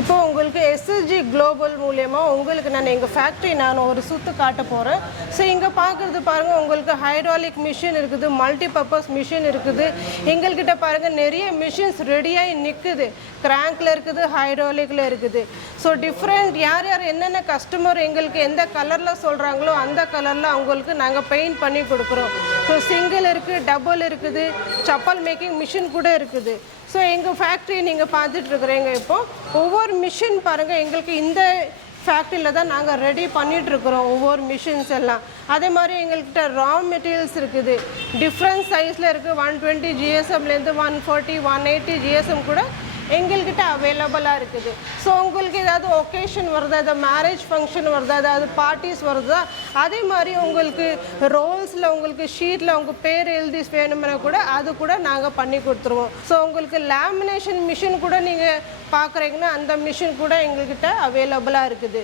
இப்போ உங்களுக்கு SSG global மூலியமா உங்களுக்கு நான் எங்கள் ஃபேக்ட்ரி நான் ஒரு சுற்று காட்ட போகிறேன். ஸோ இங்கே பார்க்குறது பாருங்கள், உங்களுக்கு ஹைட்ராலிக் மிஷின் இருக்குது, மல்டி பர்பஸ் மிஷின் இருக்குது. எங்கள்கிட்ட பாருங்கள் நிறைய மிஷின்ஸ் ரெடியாகி நிற்குது. கிராங்கில் இருக்குது, ஹைட்ராலிக்கில் இருக்குது. ஸோ டிஃப்ரெண்ட் யார் யார் என்னென்ன கஸ்டமர் எங்களுக்கு எந்த கலரில் சொல்கிறாங்களோ அந்த கலரில் அவங்களுக்கு நாங்கள் பெயிண்ட் பண்ணி கொடுக்குறோம். ஸோ சிங்கிள் இருக்குது, டபுள் இருக்குது, சப்பல் மேக்கிங் மிஷின் கூட இருக்குது. ஸோ எங்கள் ஃபேக்ட்ரி நீங்கள் பார்த்துட்ருக்குறீங்க. இப்போது ஒவ்வொரு மிஷின் பாருங்கள், எங்களுக்கு இந்த ஃபேக்ட்ரியில் தான் நாங்கள் ரெடி பண்ணிகிட்ருக்குறோம் ஒவ்வொரு மிஷின்ஸ் எல்லாம். அதே மாதிரி எங்கள்கிட்ட ரா மெட்டீரியல்ஸ் இருக்குது, டிஃப்ரெண்ட் சைஸில் இருக்குது. 120 GSMலேருந்து 140 180 GSM கூட எங்கள்கிட்ட அவைலபிளாக இருக்குது. ஸோ உங்களுக்கு ஏதாவது ஒகேஷன் வருதா, ஏதாவது மேரேஜ் ஃபங்க்ஷன் வருதா, ஏதாவது பார்ட்டிஸ் வருதா, அதே மாதிரி உங்களுக்கு ரோல்ஸில் உங்களுக்கு ஷீட்டில் உங்கள் பேர் எழுதி வேணும்னா கூட அது கூட நாங்கள் பண்ணி கொடுத்துருவோம். ஸோ உங்களுக்கு லேமினேஷன் மிஷின் கூட நீங்கள் பார்க்குறீங்கன்னா அந்த மிஷின் கூட எங்கள்கிட்ட அவைலபிளாக இருக்குது.